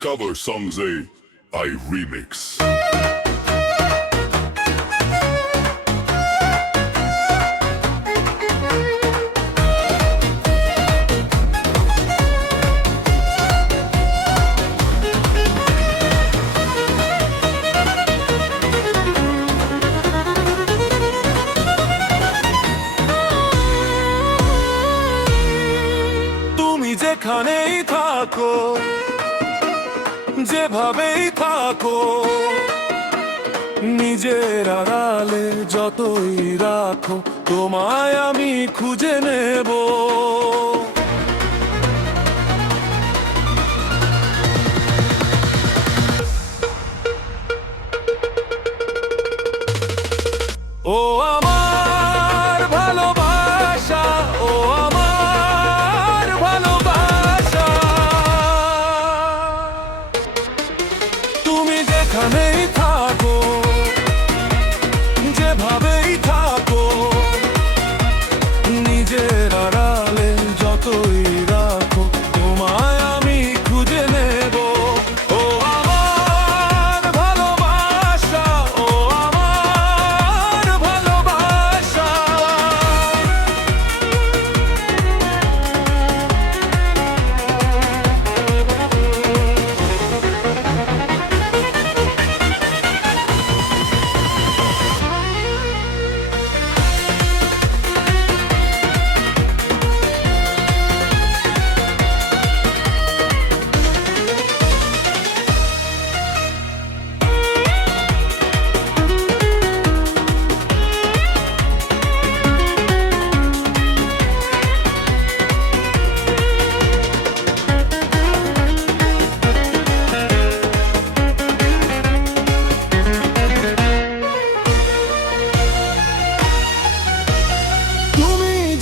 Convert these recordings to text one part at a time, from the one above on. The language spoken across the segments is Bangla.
Cover Songs I Remix. তুমি যেখানেই থাকো, যেভাবেই থাকো, নিজের আড়ালে যতই রাখো, তোমায় আমি খুঁজে নেব। ও আমার ভালোবাসা, ও আমার ভালোবাসা, তুমি যেখানেই থাকো, যেভাবেই থাকো, নিজের আড়ালে যতই রাখো, তোমায় আমি খুঁজে নেব। ও আমার ভালোবাসা, ও আমার ভালোবাসা,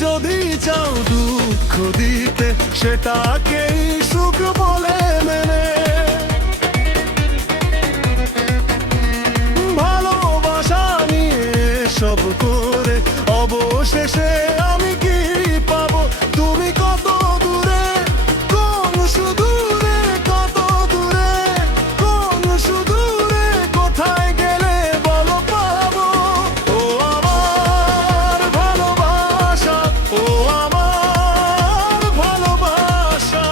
যদি চাও দুঃখ দিতে, সেটাকেই সুখ বলে মেনে, ভালোবাসা নিয়ে সব করে অবশেষে আমি কি পাবো? তুমি কত দূরে, কোন সুদূরে, কত দূরে, কোন সুদূরে, কোথায় গেলে বলো পাবো? ও আমার ভালোবাসা, ও আমার ভালোবাসা,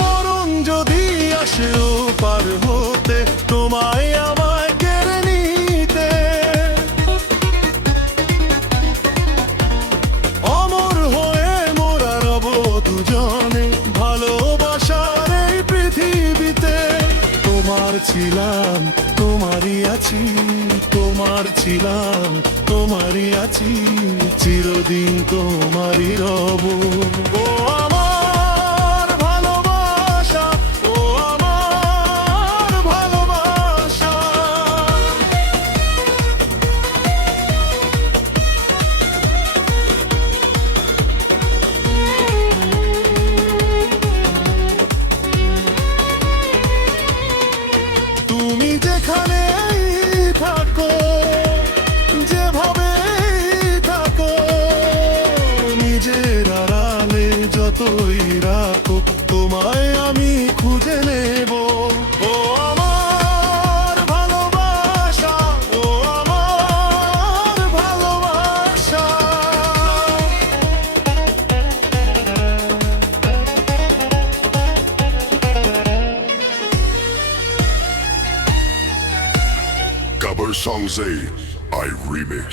মরণ যদি আসেও পার হতে, তোমায় আমায় কেড়ে নিতে, অমর হয়ে মোরা রব দুজনে ভালোবাসার এই পৃথিবীতে। তোমার ছিলাম, তোমারই আছি, তোমার ছিলাম, তোমারই আছি, চিরদিন তোমারই রব। ও আমার ভালোবাসা, ও আমার ভালোবাসা, তুমি যেখানেই থাকো, যেভাবেই থাকো, নিজের আড়ালে যতই রাখো, তোমায় আমি খুঁজে নেব। ও আমার ভালোবাসা, ও আমার ভালোবাসা, Cover Songs I Remix.